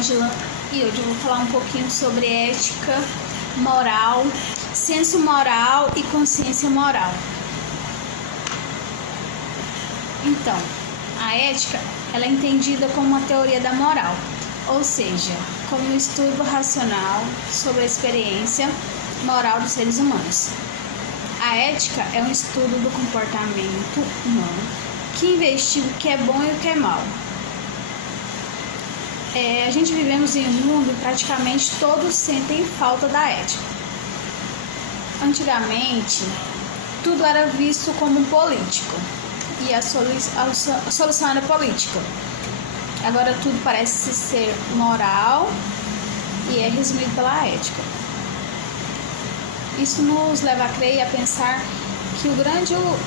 Ângela e hoje eu vou falar um pouquinho sobre ética, moral, senso moral e consciência moral. Então, a ética ela é entendida como uma teoria da moral, ou seja, como um estudo racional sobre a experiência moral dos seres humanos. A ética é um estudo do comportamento humano que investiga o que é bom e o que é mal. A gente vivemos em um mundo e praticamente todos sentem falta da ética. Antigamente, tudo era visto como político e a solução era política. Agora tudo parece ser moral e é resumido pela ética. Isso nos leva a crer e a pensar que o grande o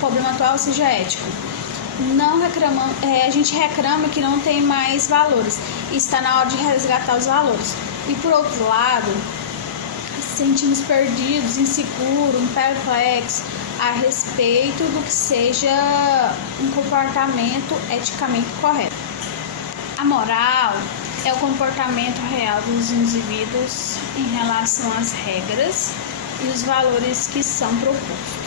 problema atual seja ético. A gente reclama que não tem mais valores e está na hora de resgatar os valores. E por outro lado, sentimos perdidos, inseguros, perplexos a respeito do que seja um comportamento eticamente correto. A moral é o comportamento real dos indivíduos em relação às regras e os valores que são propostos,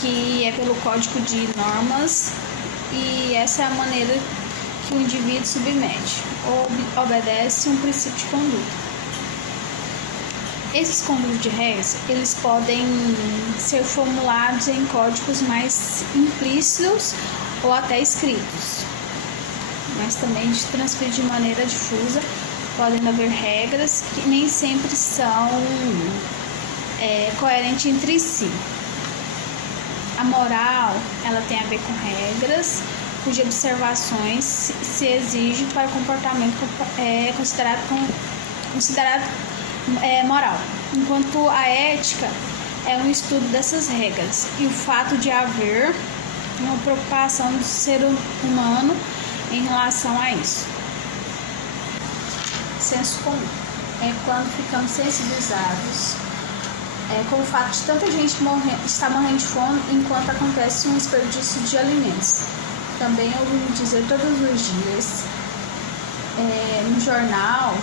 que é pelo código de normas, e essa é a maneira que o indivíduo submete ou obedece um princípio de conduta. Esses conjuntos de regras, eles podem ser formulados em códigos mais implícitos ou até escritos, mas também de transferir de maneira difusa. Podem haver regras que nem sempre são coerentes entre si. A moral, ela tem a ver com regras cujas observações se exigem para o comportamento considerado moral, enquanto a ética é um estudo dessas regras e o fato de haver uma preocupação do ser humano em relação a isso. Senso comum é quando ficamos sensibilizados com o fato de tanta gente estar morrendo de fome enquanto acontece um desperdício de alimentos. Também ouvi dizer todos os dias no jornal: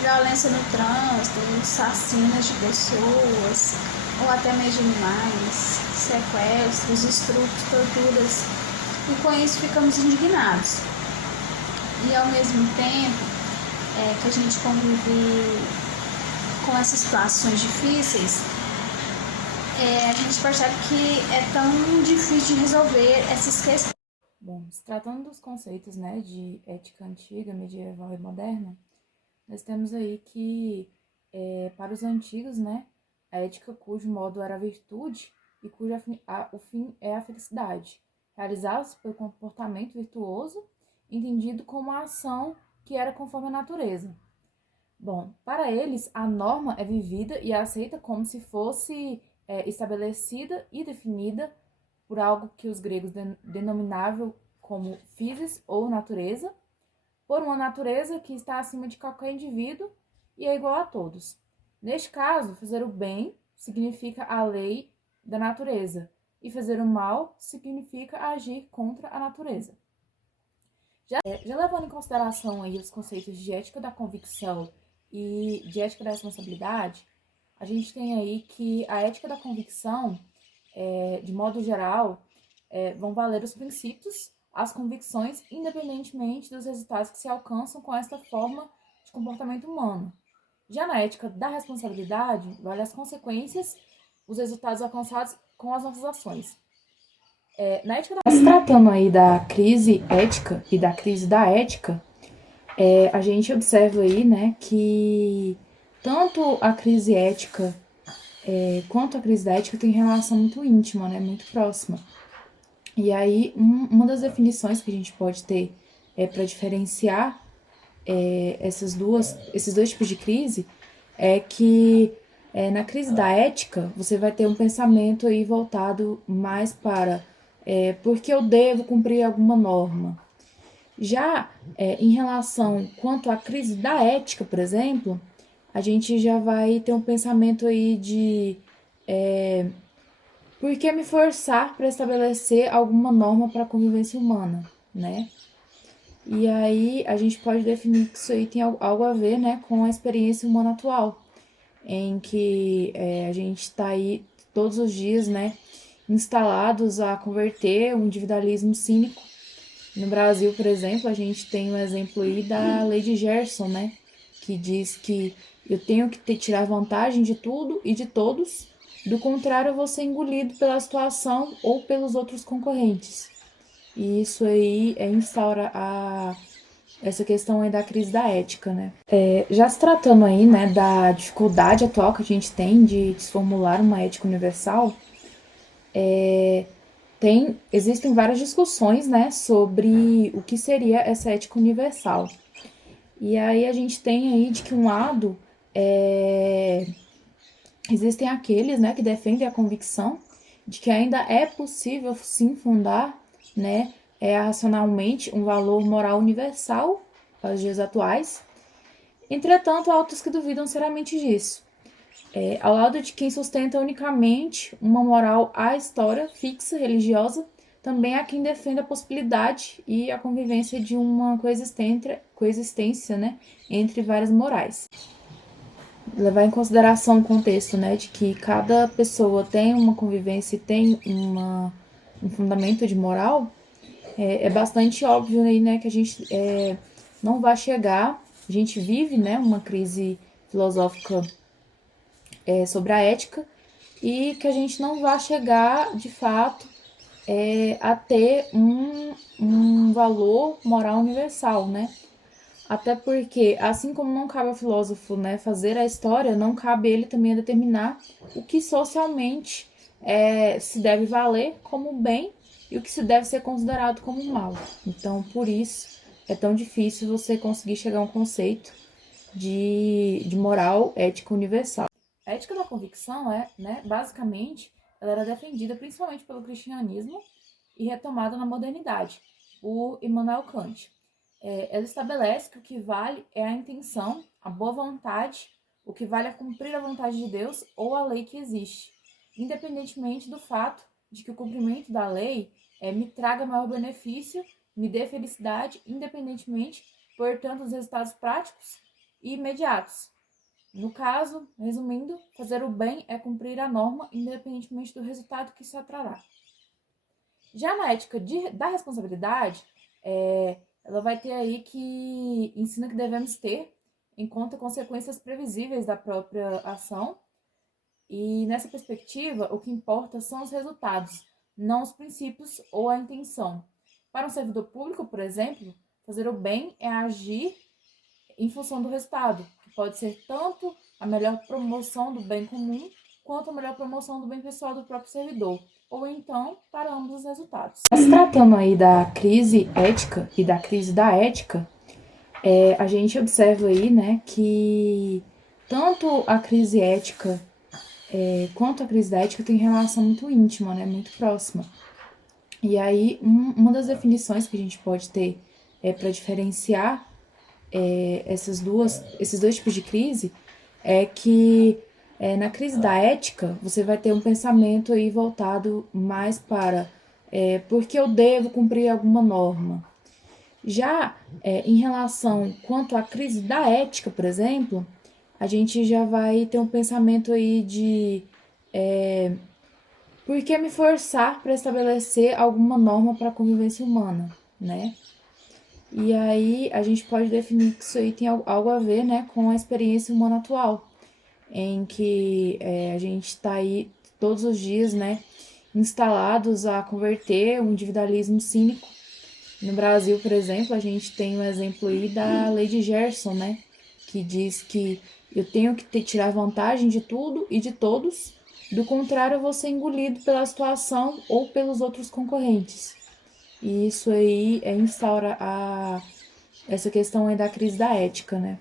violência no trânsito, assassinos de pessoas ou até mesmo de animais, sequestros, estupros, torturas, e com isso ficamos indignados. E ao mesmo tempo que a gente convive com essas situações difíceis, a gente percebe que é tão difícil de resolver essas questões. Bom, se tratando dos conceitos, de ética antiga, medieval e moderna, nós temos aí que, para os antigos, a ética cujo modo era a virtude e o fim é a felicidade, realizados pelo comportamento virtuoso, entendido como a ação que era conforme a natureza. Bom, para eles, a norma é vivida e aceita como se fosse estabelecida e definida por algo que os gregos denominavam como physis ou natureza, por uma natureza que está acima de qualquer indivíduo e é igual a todos. Neste caso, fazer o bem significa a lei da natureza e fazer o mal significa agir contra a natureza. Já levando em consideração aí os conceitos de ética da convicção e de ética da responsabilidade, a gente tem aí que a ética da convicção, de modo geral, vão valer os princípios, as convicções, independentemente dos resultados que se alcançam com esta forma de comportamento humano. Já na ética da responsabilidade, vale as consequências, os resultados alcançados com as nossas ações. Na ética se tratando aí da crise ética e da crise da ética, a gente observa aí, que tanto a crise ética quanto a crise da ética tem relação muito íntima, muito próxima. E aí, uma das definições que a gente pode ter para diferenciar esses dois tipos de crise é que na crise da ética você vai ter um pensamento aí voltado mais para porque eu devo cumprir alguma norma. Já em relação quanto à crise da ética, por exemplo, a gente já vai ter um pensamento aí de por que me forçar para estabelecer alguma norma para a convivência humana? né? E aí a gente pode definir que isso aí tem algo a ver, né, com a experiência humana atual, em que a gente está aí todos os dias, né, instalados a converter o individualismo cínico. No Brasil, por exemplo, a gente tem um exemplo aí da lei de Gerson, né, que diz que eu tenho que tirar vantagem de tudo e de todos, do contrário eu vou ser engolido pela situação ou pelos outros concorrentes. E isso aí instaura essa questão aí da crise da ética, né? Já se tratando aí, né, da dificuldade atual que a gente tem de se formular uma ética universal, existem várias discussões, né, sobre o que seria essa ética universal. E aí a gente tem aí de que um lado existem aqueles, né, que defendem a convicção de que ainda é possível sim fundar, né, racionalmente um valor moral universal aos dias atuais. Entretanto, há outros que duvidam seriamente disso. Ao lado de quem sustenta unicamente uma moral à história fixa, religiosa, também há quem defenda a possibilidade e a convivência de uma coexistência, né, entre várias morais. Levar em consideração o contexto, né, de que cada pessoa tem uma convivência e tem um fundamento de moral, é bastante óbvio aí, né, que a gente não vai chegar, a gente vive, né, uma crise filosófica sobre a ética e que a gente não vai chegar, de fato, a ter um valor moral universal, né? Até porque, assim como não cabe ao filósofo, né, fazer a história, não cabe ele também a determinar o que socialmente se deve valer como bem e o que se deve ser considerado como mal. Então, por isso, é tão difícil você conseguir chegar a um conceito de moral ética universal. A ética da convicção né, basicamente, ela era defendida principalmente pelo cristianismo e retomada na modernidade, por Immanuel Kant. Ela estabelece que o que vale é a intenção, a boa vontade, o que vale é cumprir a vontade de Deus ou a lei que existe, independentemente do fato de que o cumprimento da lei me traga maior benefício, me dê felicidade, independentemente, portanto, dos resultados práticos e imediatos. No caso, resumindo, fazer o bem é cumprir a norma, independentemente do resultado que isso trará. Já na ética da responsabilidade, ela vai ter aí que ensina que devemos ter em conta consequências previsíveis da própria ação. E nessa perspectiva, o que importa são os resultados, não os princípios ou a intenção. Para um servidor público, por exemplo, fazer o bem é agir em função do resultado, que pode ser tanto a melhor promoção do bem comum, quanto a melhor promoção do bem pessoal do próprio servidor, ou então para ambos os resultados. Se tratando aí da crise ética e da crise da ética, a gente observa aí, né, que tanto a crise ética quanto a crise da ética tem relação muito íntima, né, muito próxima. E aí, uma das definições que a gente pode ter para diferenciar esses dois tipos de crise é que na crise da ética você vai ter um pensamento aí voltado mais para porque eu devo cumprir alguma norma. Já em relação quanto à crise da ética, por exemplo, a gente já vai ter um pensamento aí de por que me forçar para estabelecer alguma norma para a convivência humana, né? E aí a gente pode definir que isso aí tem algo a ver, né, com a experiência humana atual, em que a gente está aí todos os dias, né, instalados a converter o individualismo cínico. No Brasil, por exemplo, a gente tem um exemplo aí da lei de Gerson, né, que diz que eu tenho que tirar vantagem de tudo e de todos, do contrário eu vou ser engolido pela situação ou pelos outros concorrentes. E isso aí instaura essa questão aí da crise da ética, né?